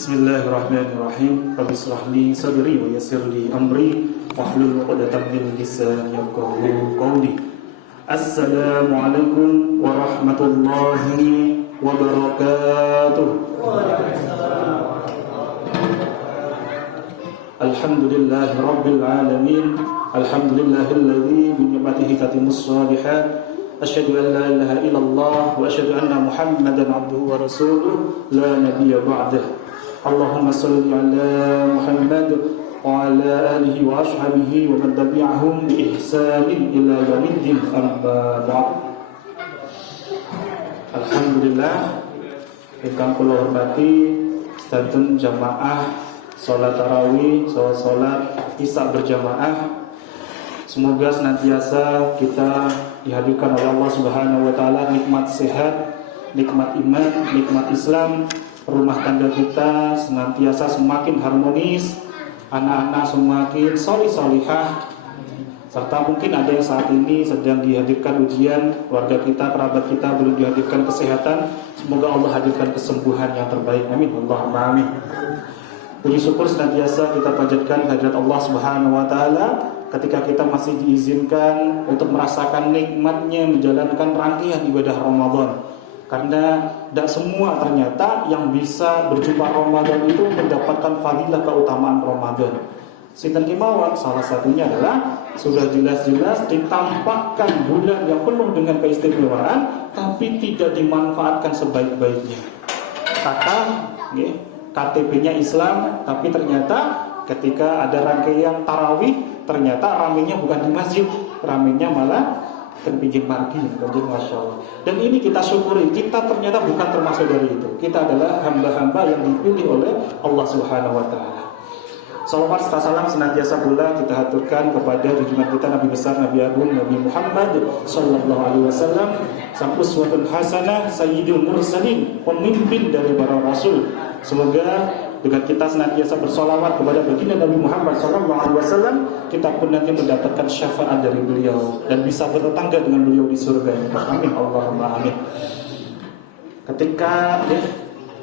Bismillahirrahmanirrahim. Rabbi shrah li sadri wa yassir li amri wahlul 'uqdatam min lisani yafqahu qawli. Assalamualaikum warahmatullahi wabarakatuh. Alhamdulillahi rabbil alamin. Alhamdulillahilladzi bi ni'matihi tatimmus shalihat. Asyhadu an la ilaha illallah wa asyhadu anna Muhammadan 'abduhu wa rasuluh la nabiyya ba'dah. Allahumma shalli ala Muhammad wa ala alihi wa ashabihi wa man tabi'ahum bi ihsanin ila yaumiddin, amma ba'd. Alhamdulillah, ingkang kula hormati sedanten jamaah salat tarawih, salat isya berjamaah. Semoga senantiasa kita dihadirkan oleh Allah Subhanahu wa taala nikmat sehat, nikmat iman, nikmat Islam. Rumah tangga kita senantiasa semakin harmonis, anak-anak semakin solih-solihah, serta mungkin ada yang saat ini sedang dihadirkan ujian, keluarga kita, kerabat kita belum dihadirkan kesehatan. Semoga Allah hadirkan kesembuhan yang terbaik. Amin. Allahumma amin. Puji syukur senantiasa kita panjatkan kehadirat Allah Subhanahu wa taala ketika kita masih diizinkan untuk merasakan nikmatnya menjalankan rangkaian ibadah Ramadan. Karena tidak semua ternyata yang bisa berjumpa Ramadan itu mendapatkan fadilah keutamaan Ramadan. Sinten kemawon, salah satunya adalah sudah jelas-jelas ditampakkan bulan yang penuh dengan keistimewaan, tapi tidak dimanfaatkan sebaik-baiknya. KTP-nya Islam, tapi ternyata ketika ada rangkaian tarawih, ternyata ramenya bukan di masjid, ramenya malah ke pinggir margi. Masya Allah. Dan ini kita syukuri, kita ternyata bukan termasuk dari itu. Kita adalah hamba-hamba yang dipilih oleh Allah Subhanahu wa taala. Salawat serta salam senantiasa pula kita haturkan kepada junjungan kita Nabi besar, Nabi agung, Nabi Muhammad sallallahu alaihi wasallam, sang uswatun hasanah, sayyidul mursalin, pemimpin dari para rasul. Semoga dengan kita senantiasa bersolawat kepada baginda Nabi Muhammad SAW, kita pun nanti mendapatkan syafaat dari beliau dan bisa bertetangga dengan beliau di surga. Amin. Allahumma amin. Ketika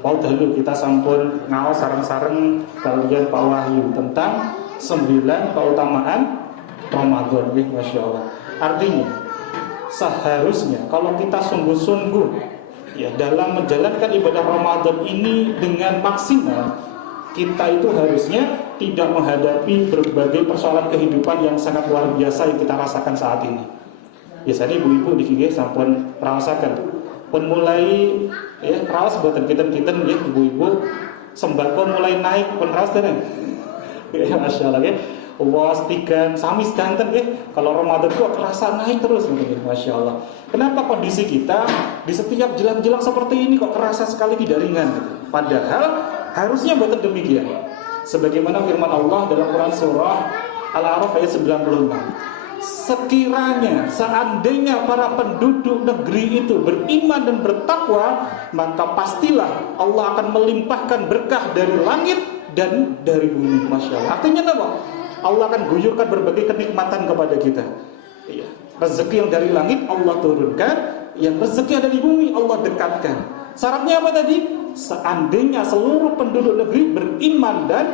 dahulu kita sampun ngaos sareng-sareng kalian Pak Wahyu tentang 9 keutamaan Ramadan. Masya Allah. Artinya seharusnya kalau kita sungguh-sungguh dalam menjalankan ibadah Ramadan ini dengan maksimal, kita itu harusnya tidak menghadapi berbagai persoalan kehidupan yang sangat luar biasa yang kita rasakan saat ini. Biasanya ibu-ibu di kiri sampun merasakan, pun mulai rawas buatan kita ibu-ibu sembako mulai naik pun rawas dan Masya Allah wastikan sami sedanten kalau Ramadan itu kerasa naik terus Masya Allah. Kenapa kondisi kita di setiap jelang-jelang seperti ini kok kerasa sekali tidak ringan? Padahal harusnya bukan demikian. Sebagaimana firman Allah dalam Quran surah Al-A'raf ayat 96. Sekiranya seandainya para penduduk negeri itu beriman dan bertakwa, maka pastilah Allah akan melimpahkan berkah dari langit dan dari bumi. Masya Allah. Artinya apa? Allah akan guyurkan berbagai kenikmatan kepada kita. Iya. Rezeki yang dari langit Allah turunkan, yang rezeki yang dari bumi Allah dekatkan. Syaratnya apa tadi? Seandainya seluruh penduduk negeri beriman dan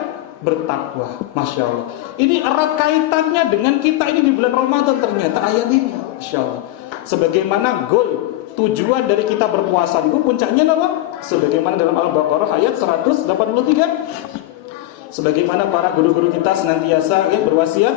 bertakwa. Masya Allah. Ini erat kaitannya dengan kita ini di bulan Ramadan ternyata ayat ini. Masya Allah. Sebagaimana goal tujuan dari kita berpuasa itu puncaknya apa? Sebagaimana dalam Al-Baqarah ayat 183. Sebagaimana para guru-guru kita senantiasa berwasiat,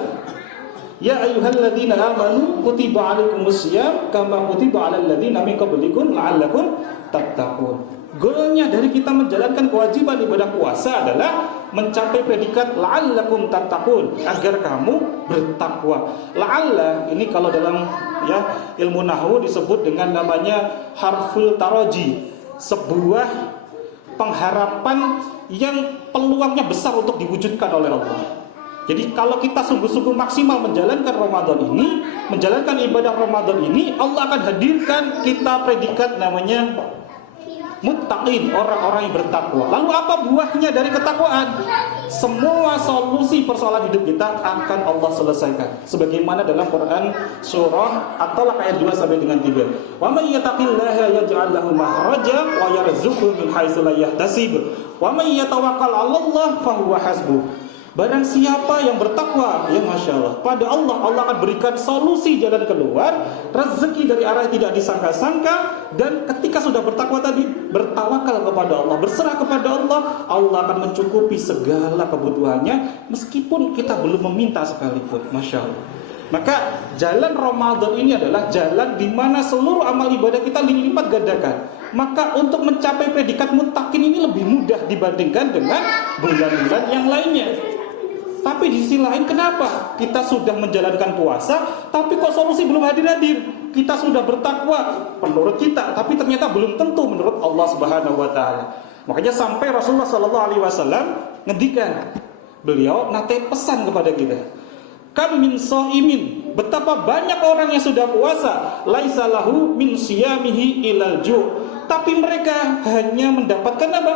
ya ayyuhalladzina amanu kutiba alaikumussyam kama kutiba alal ladzina min qablikum la'allakum tattaqun. Goalnya dari kita menjalankan kewajiban ibadah puasa adalah mencapai predikat la'allakum tattaqun, agar kamu bertakwa. La'alla ini kalau dalam ilmu nahwu disebut dengan namanya harful taraji, sebuah pengharapan yang peluangnya besar untuk diwujudkan oleh Allah. Jadi kalau kita sungguh-sungguh maksimal menjalankan Ramadan ini, menjalankan ibadah Ramadan ini, Allah akan hadirkan kita predikat namanya muttaqin, orang-orang yang bertakwa. Lalu apa buahnya dari ketakwaan? semua solusi persoalan hidup kita akan Allah selesaikan. Sebagaimana dalam Quran surah At-Talaq ayat 2 sampai dengan 3. Wa may yattaqillaha yaj'al lahu makhraja wa yarzuqhu min haitsu la yahtasib. Wa may yatawakkal 'alallahi fa huwa hasbuh. Barang siapa yang bertakwa, ya Masya Allah, pada Allah, Allah akan berikan solusi jalan keluar, rezeki dari arah yang tidak disangka-sangka. Dan ketika sudah bertakwa tadi, bertawakal kepada Allah, berserah kepada Allah, Allah akan mencukupi segala kebutuhannya, meskipun kita belum meminta sekalipun. Masya Allah. Maka jalan Ramadan ini adalah jalan di mana seluruh amal ibadah kita dilipat gandakan. Maka untuk mencapai predikat muttaqin ini lebih mudah dibandingkan dengan bulan-bulan yang lainnya. Tapi di sisi lain, kenapa kita sudah menjalankan puasa, tapi kok solusi belum hadir-hadir? Kita sudah bertakwa menurut kita, tapi ternyata belum tentu menurut Allah Subhanahu Wa Taala. Makanya sampai Rasulullah Sallallahu Alaihi Wasallam ngendikan, beliau nate pesan kepada kita, kam min shaimin, betapa banyak orang yang sudah puasa, laisa lahu min siyamihi ilal ju', tapi mereka hanya mendapatkan apa?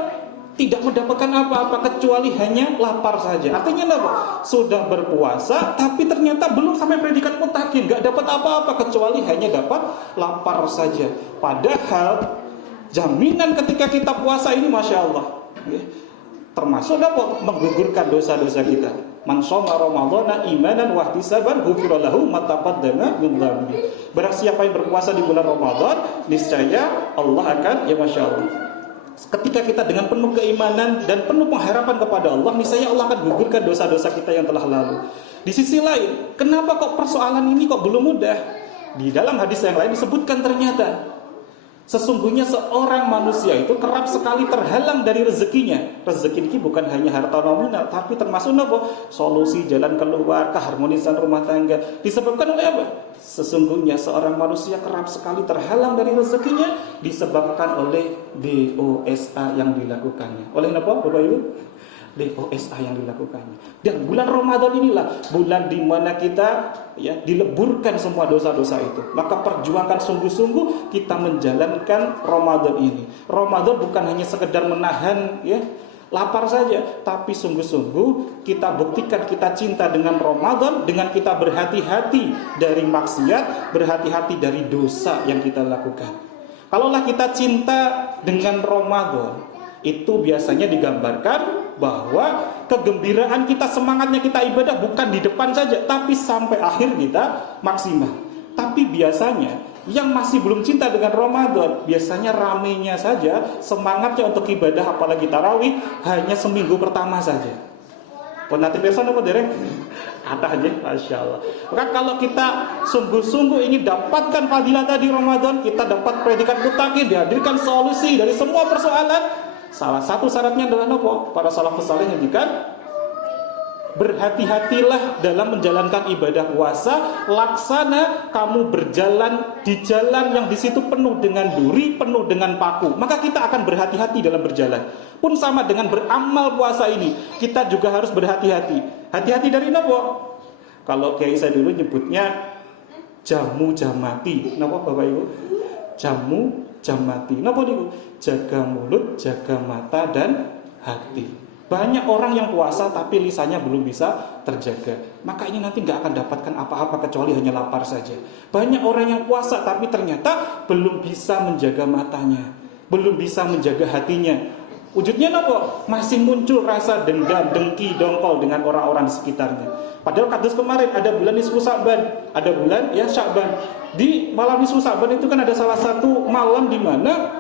Tidak mendapatkan apa-apa kecuali hanya lapar saja. Artinya apa? Sudah berpuasa tapi ternyata belum sampai predikat muttaqin, enggak dapat apa-apa kecuali hanya dapat lapar saja. Padahal jaminan ketika kita puasa ini Masya Allah, termasuk apa? Menggugurkan dosa-dosa kita. Man shoma ramadhana imanan wa ihtisaban ghufira lahu ma taqaddama min dhanbi. Barang siapa yang berpuasa di bulan Ramadan, niscaya Allah akan, ya Masya Allah, ketika kita dengan penuh keimanan dan penuh pengharapan kepada Allah, niscaya Allah akan gugurkan dosa-dosa kita yang telah lalu. Di sisi lain, kenapa kok persoalan ini kok belum mudah? Di dalam hadis yang lain disebutkan ternyata sesungguhnya seorang manusia itu kerap sekali terhalang dari rezekinya. Rezeki ini bukan hanya harta nominal, tapi termasuk apa? Solusi jalan keluar, keharmonisan rumah tangga. Disebabkan oleh apa? Sesungguhnya seorang manusia kerap sekali terhalang dari rezekinya disebabkan oleh DOSA yang dilakukannya. Oleh apa, Bapak Ibu? DOSA yang dilakukannya. Dan bulan Ramadan inilah bulan di mana kita dileburkan semua dosa-dosa itu. Maka perjuangkan sungguh-sungguh kita menjalankan Ramadan ini. Ramadan bukan hanya sekedar menahan lapar saja, tapi sungguh-sungguh kita buktikan kita cinta dengan Ramadan dengan kita berhati-hati dari maksiat, berhati-hati dari dosa yang kita lakukan. Kalaulah kita cinta dengan Ramadan, itu biasanya digambarkan bahwa kegembiraan kita, semangatnya kita ibadah bukan di depan saja, tapi sampai akhir kita maksimal. Tapi biasanya yang masih belum cinta dengan Ramadan, biasanya ramenya saja, semangatnya untuk ibadah apalagi tarawih hanya seminggu pertama saja. Nanti besok apa dereng? Kata aja, Masya Allah. Maka kalau kita sungguh-sungguh ingin dapatkan fadilah tadi Ramadan, kita dapat predikat muttaqin, dihadirkan solusi dari semua persoalan. Salah satu syaratnya adalah apa? Para salafus saleh ngendikan, berhati-hatilah dalam menjalankan ibadah puasa, laksana kamu berjalan di jalan yang di situ penuh dengan duri, penuh dengan paku. Maka kita akan berhati-hati dalam berjalan. Pun sama dengan beramal puasa ini, kita juga harus berhati-hati. Hati-hati dari apa? Kalau kiai saya dulu nyebutnya jamu jamati. Napa Bapak Ibu? Jamu jamati. Napa niku? Jaga mulut, jaga mata dan hati. Banyak orang yang puasa tapi lisannya belum bisa terjaga. Maka ini nanti gak akan dapatkan apa-apa kecuali hanya lapar saja. Banyak orang yang puasa tapi ternyata belum bisa menjaga matanya, belum bisa menjaga hatinya. Wujudnya apa? Masih muncul rasa dendam, dengki, dongkol dengan orang-orang di sekitarnya. Padahal kados kemarin ada bulan nisfu Sa'ban, ada bulan Sya'ban. Di malam nisfu Sa'ban itu kan ada salah satu malam di mana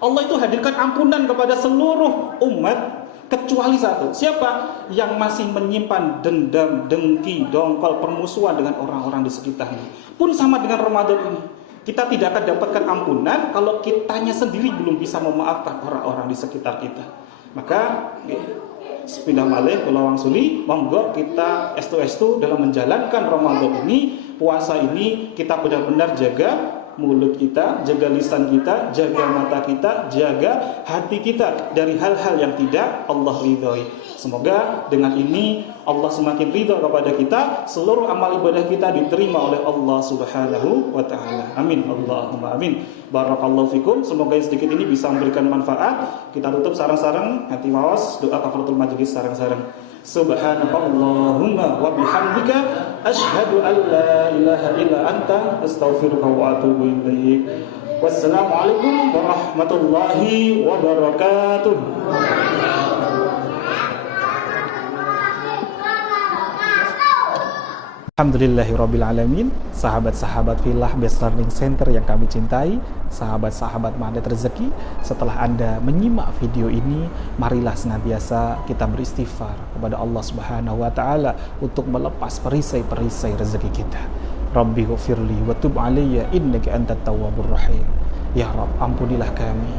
Allah itu hadirkan ampunan kepada seluruh umat kecuali satu. Siapa? Yang masih menyimpan dendam, dengki, dongkol, permusuhan dengan orang-orang di sekitarnya. Pun sama dengan Ramadan ini. Kita tidak akan dapatkan ampunan kalau kitanya sendiri belum bisa memaafkan orang-orang di sekitar kita. Maka sepindah malih kula wangsuli, monggo kita estu-estu dalam menjalankan Ramadan ini, puasa ini kita benar-benar jaga mulut kita, jaga lisan kita, jaga mata kita, jaga hati kita dari hal-hal yang tidak Allah ridhoi. Semoga dengan ini Allah semakin ridha kepada kita, seluruh amal ibadah kita diterima oleh Allah Subhanahu wa taala. Amin, Allahumma amin. Barakallahu fikum. Semoga sedikit ini bisa memberikan manfaat. Kita tutup sareng-sareng, nanti waos doa kafaratul majelis sareng-sareng. Subhanakallahumma wa bihamdika asyhadu an la ilaha illa anta astaghfiruka wa atubu ilaik. Wassalamualaikum warahmatullahi wabarakatuh. Alhamdulillahirrabbilalamin. Sahabat-sahabat Filah Best Learning Center yang kami cintai, sahabat-sahabat Magnet Rezeki, setelah Anda menyimak video ini, marilah senantiasa kita beristighfar kepada Allah Subhanahu wa taala untuk melepas perisai-perisai rezeki kita. Rabbi ghfirli wa tub alayya innaka antat tawwabur rahim. Ya Rabb, ampunilah kami,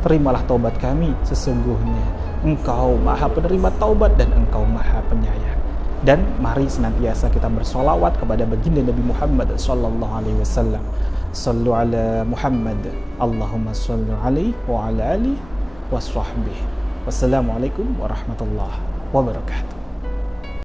terimalah taubat kami, sesungguhnya Engkau Maha penerima taubat dan Engkau Maha penyayang. Dan mari senantiasa kita bersolawat kepada baginda Nabi Muhammad sallallahu alaihi wasallam. Sallu ala Muhammad. Allahumma salli alaihi wa ala alihi wa sahbihi. Wassalamualaikum warahmatullahi wabarakatuh.